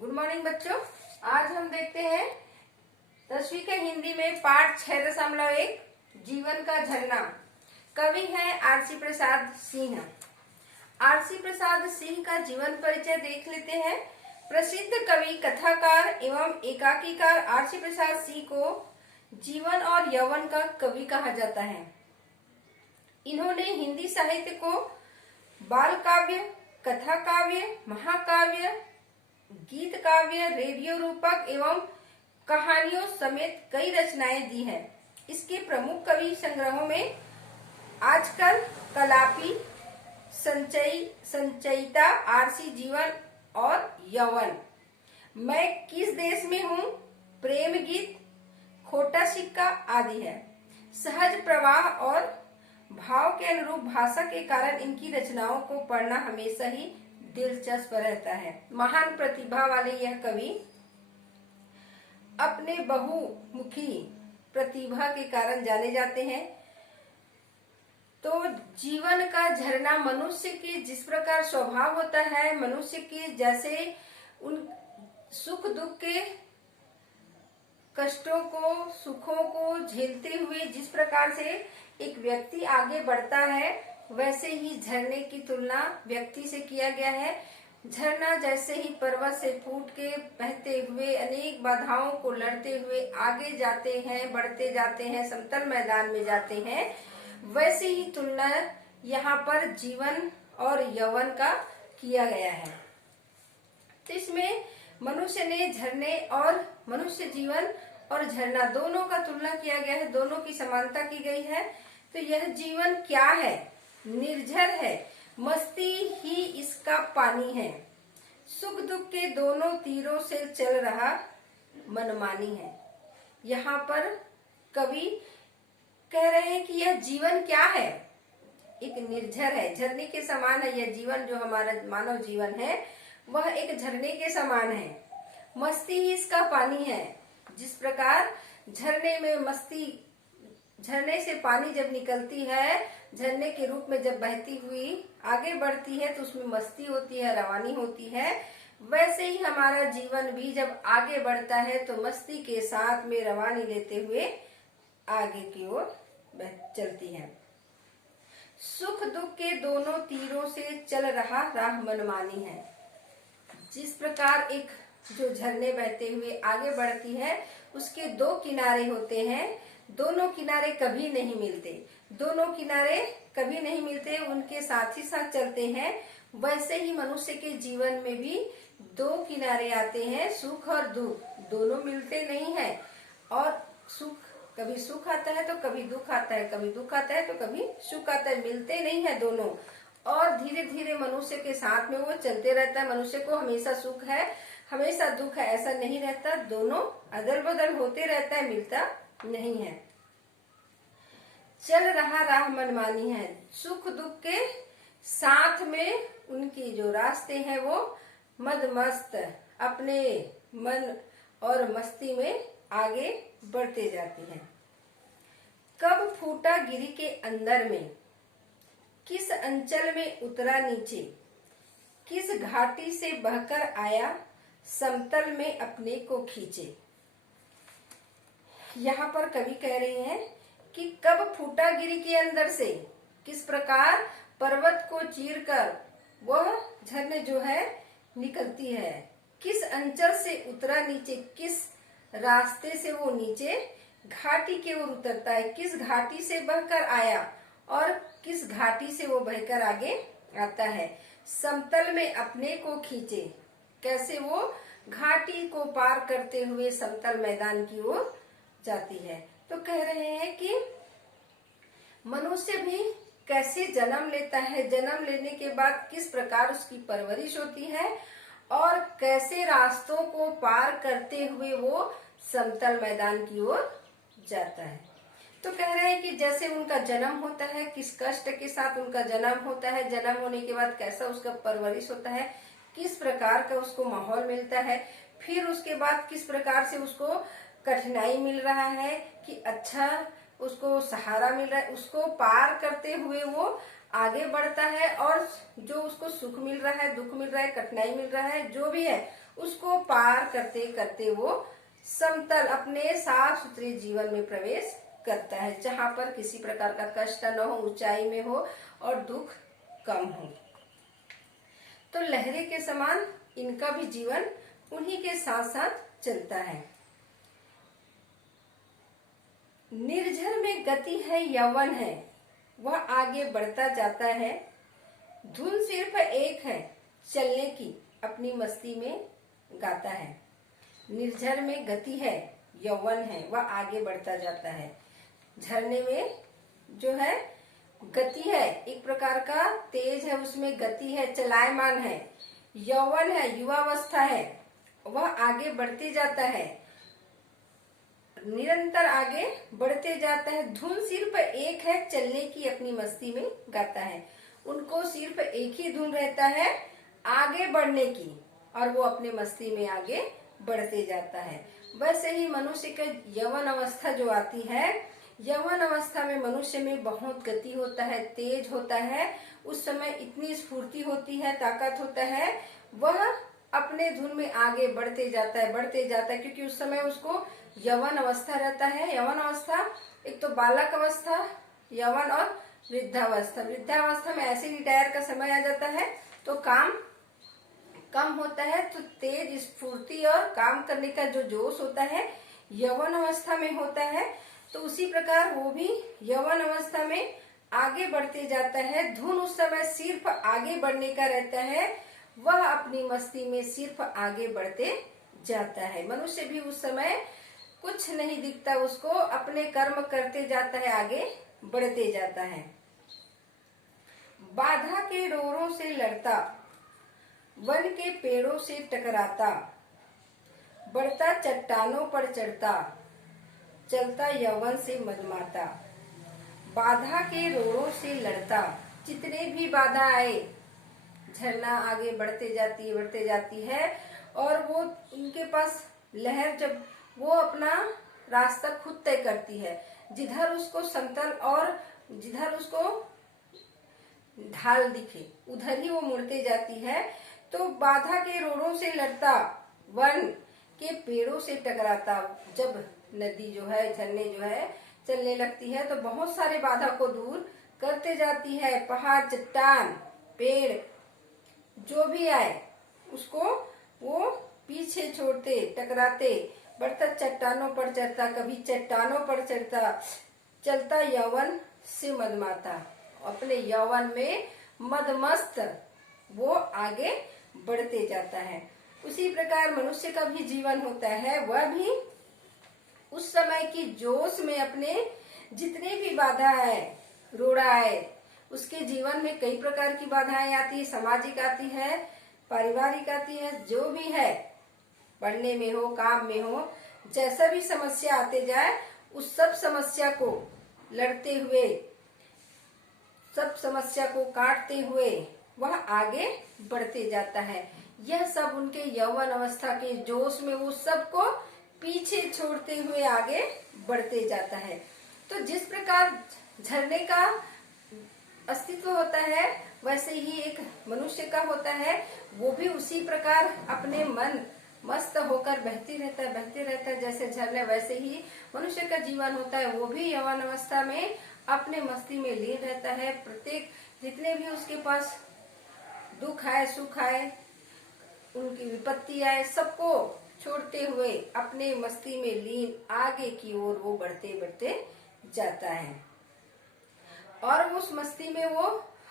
Good morning बच्चों। आज हम देखते हैं 10वीं के हिंदी में पाठ 6.1 जीवन का झरना। कवि है आरसी प्रसाद सिंह। आरसी प्रसाद सिंह का जीवन परिचय देख लेते हैं। प्रसिद्ध कवि, कथाकार एवं एकांकीकार आरसी प्रसाद सिंह को जीवन और यौवन का कवि कहा जाता है। इन्होंने हिंदी साहित्य को बाल काव्य, कथा काव्य, महाकाव्य, गीत काव्य, रेडियो रूपक एवं कहानियों समेत कई रचनाएं दी हैं। इसके प्रमुख कवि संग्रहों में आजकल, कलापी, संचयिता, आरसी जीवन और यौवन, मैं किस देश में हूँ, प्रेम गीत, खोटा सिक्का आदि है। सहज प्रवाह और भाव के अनुरूप भाषा के कारण इनकी रचनाओं को पढ़ना हमेशा ही दिलचस्प रहता है। महान प्रतिभा वाले यह कवि अपने बहुमुखी प्रतिभा के कारण जाने जाते हैं। तो जीवन का झरना मनुष्य के जिस प्रकार स्वभाव होता है, मनुष्य के जैसे उन सुख दुख के कष्टों को, सुखों को झेलते हुए जिस प्रकार से एक व्यक्ति आगे बढ़ता है, वैसे ही झरने की तुलना व्यक्ति से किया गया है। झरना जैसे ही पर्वत से फूट के बहते हुए अनेक बाधाओं को लड़ते हुए आगे जाते हैं, बढ़ते जाते हैं, समतल मैदान में जाते हैं, वैसे ही तुलना यहाँ पर जीवन और यौवन का किया गया है। तो इसमें मनुष्य ने झरने और मनुष्य जीवन और झरना दोनों का तुलना किया गया है, दोनों की समानता की गई है। तो यह जीवन क्या है? निर्झर है, मस्ती ही इसका पानी है, सुख दुख के दोनों तीरों से चल रहा मनमानी है। यहाँ पर कवि कह रहे हैं कि यह जीवन क्या है? एक निर्झर है, झरने के समान है। यह जीवन जो हमारा मानव जीवन है वह एक झरने के समान है, मस्ती ही इसका पानी है। जिस प्रकार झरने में मस्ती, झरने से पानी जब निकलती है, झरने के रूप में जब बहती हुई आगे बढ़ती है तो उसमें मस्ती होती है, रवानी होती है, वैसे ही हमारा जीवन भी जब आगे बढ़ता है तो मस्ती के साथ में रवानी लेते हुए आगे की ओर चलती है। सुख दुख के दोनों तीरों से चल रहा राह मनमानी है। जिस प्रकार एक जो झरने बहते हुए आगे बढ़ती है, उसके दो किनारे होते हैं, दोनों किनारे कभी नहीं मिलते, दोनों किनारे कभी नहीं मिलते, उनके साथ ही साथ चलते हैं। वैसे ही मनुष्य के जीवन में भी दो किनारे आते हैं, सुख और दुख, दोनों मिलते नहीं हैं। और सुख, कभी सुख आता है तो कभी दुख आता है, कभी दुख आता है तो कभी सुख आता है, मिलते नहीं है दोनों। और धीरे धीरे मनुष्य के साथ में वो चलते रहता है। मनुष्य को हमेशा सुख है, हमेशा दुख है, ऐसा नहीं रहता, दोनों अदल बदल होते रहता है, मिलता नहीं है। चल रहा राह मनमानी है, सुख दुख के साथ में उनकी जो रास्ते हैं वो मदमस्त अपने मन और मस्ती में आगे बढ़ते जाते हैं। कब फूटा गिरी के अंदर में, किस अंचल में उतरा नीचे, किस घाटी से बहकर आया, समतल में अपने को खींचे। यहाँ पर कवि कह रहे हैं कि कब फूटा गिरी के अंदर से, किस प्रकार पर्वत को चीरकर वह झरने जो है निकलती है, किस अंचल से उतरा नीचे, किस रास्ते से वो नीचे घाटी की ओर उतरता है, किस घाटी से बहकर आया और किस घाटी से वो बहकर आगे आता है। समतल में अपने को खींचे, कैसे वो घाटी को पार करते हुए समतल मैदान की ओर जाती है। तो कह रहे हैं कि मनुष्य भी कैसे जन्म लेता है, जन्म लेने के बाद किस प्रकार उसकी परवरिश होती है और कैसे रास्तों को पार करते हुए वो समतल मैदान की ओर जाता है। तो कह रहे हैं कि जैसे उनका जन्म होता है, किस कष्ट के साथ उनका जन्म होता है, जन्म होने के बाद कैसा उसका परवरिश होता है, किस प्रकार का उसको माहौल मिलता है, फिर उसके बाद किस प्रकार से उसको कठिनाई मिल रहा है कि अच्छा उसको सहारा मिल रहा है, उसको पार करते हुए वो आगे बढ़ता है और जो उसको सुख मिल रहा है, दुख मिल रहा है, कठिनाई मिल रहा है, जो भी है उसको पार करते करते वो समतल अपने साफ सुथरे जीवन में प्रवेश करता है, जहां पर किसी प्रकार का कष्ट न हो, ऊंचाई में हो और दुख कम हो। तो लहरे के समान इनका भी जीवन उन्हीं के साथ साथ चलता है। निर्झर में गति है, यौवन है, वह आगे बढ़ता जाता है। धुन सिर्फ एक है, चलने की, अपनी मस्ती में गाता है। निर्झर में गति है, यौवन है, वह आगे बढ़ता जाता है। झरने में जो है गति है, एक प्रकार का तेज है, उसमें गति है, चलायमान है। यौवन है, युवावस्था है, वह आगे बढ़ते जाता है, निरंतर आगे बढ़ते जाता है। धुन सिर्फ एक है, चलने की, अपनी मस्ती में गाता है। उनको सिर्फ एक ही धुन रहता है, आगे बढ़ने की, और वो अपने मस्ती में आगे बढ़ते जाता है। वैसे ही मनुष्य के यौवन अवस्था जो आती है, यौवन अवस्था में मनुष्य में बहुत गति होता है, तेज होता है। उस समय इतनी स्फूर्ति होती है, ताकत होता है, वह अपने धुन में आगे बढ़ते जाता है, बढ़ते जाता है, क्योंकि उस समय उसको यौवन अवस्था रहता है। यौवन अवस्था एक तो बालक अवस्था, यौवन और वृद्धावस्था। वृद्धावस्था में ऐसे रिटायर का समय आ जाता है तो काम कम होता है, तो तेज स्फूर्ति और काम करने का जो जोश होता है यौवन अवस्था में होता है। तो उसी प्रकार वो भी यौवन अवस्था में आगे बढ़ते जाता है। धुन उस समय सिर्फ आगे बढ़ने का रहता है, वह अपनी मस्ती में सिर्फ आगे बढ़ते जाता है। मनुष्य भी उस समय कुछ नहीं दिखता उसको, अपने कर्म करते जाता है, आगे बढ़ते जाता है। बाधा के डोरों से लड़ता, वन के पेड़ों से टकराता, बढ़ता चट्टानों पर चढ़ता, चलता यौवन से मदमाता। बाधा के रोड़ों से लड़ता, जितने भी बाधा आए, झरना आगे बढ़ते जाती है, और वो उनके पास लहर, जब वो अपना रास्ता खुद तय करती है, जिधर उसको समतल और जिधर उसको ढाल दिखे उधर ही वो मुड़ते जाती है। तो बाधा के रोड़ों से लड़ता, वन के पेड़ों से टकराता। जब नदी जो है, झरने जो है चलने लगती है तो बहुत सारे बाधा को दूर करते जाती है। पहाड़, चट्टान, पेड़ जो भी आए उसको वो पीछे छोड़ते, टकराते, बढ़ता चट्टानों पर चढ़ता, कभी चट्टानों पर चढ़ता, चलता यौवन से मदमाता। अपने यौवन में मदमस्त वो आगे बढ़ते जाता है। उसी प्रकार मनुष्य का भी जीवन होता है, वह भी उस समय की जोश में अपने जितने भी बाधा है, रोड़ा है, उसके जीवन में कई प्रकार की बाधाएं आती है, सामाजिक आती है, पारिवारिक आती है, जो भी है, पढ़ने में हो, काम में हो, जैसा भी समस्या आते जाए, उस सब समस्या को लड़ते हुए, सब समस्या को काटते हुए वह आगे बढ़ते जाता है। यह सब उनके यौवन अवस्था के जोश में वो सबको पीछे छोड़ते हुए आगे बढ़ते जाता है। तो जिस प्रकार झरने का अस्तित्व होता है, वैसे ही एक मनुष्य का होता है। वो भी उसी प्रकार अपने मन मस्त होकर बहते रहता है जैसे झरने, वैसे ही मनुष्य का जीवन होता है। वो भी यौवन अवस्था में अपने मस्ती में लीन रहता है। प्रत्येक जितने भी उसके पास दुख आए, सुख आए, उनकी विपत्ति आए, सबको छोड़ते हुए अपने मस्ती में लीन आगे की ओर वो बढ़ते जाता है, और उस मस्ती में वो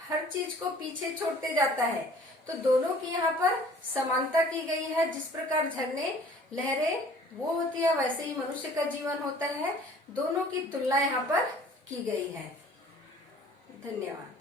हर चीज को पीछे छोड़ते जाता है। तो दोनों की यहाँ पर समानता की गई है। जिस प्रकार झरने, लहरें वो होती है, वैसे ही मनुष्य का जीवन होता है। दोनों की तुलना यहाँ पर की गई है। धन्यवाद।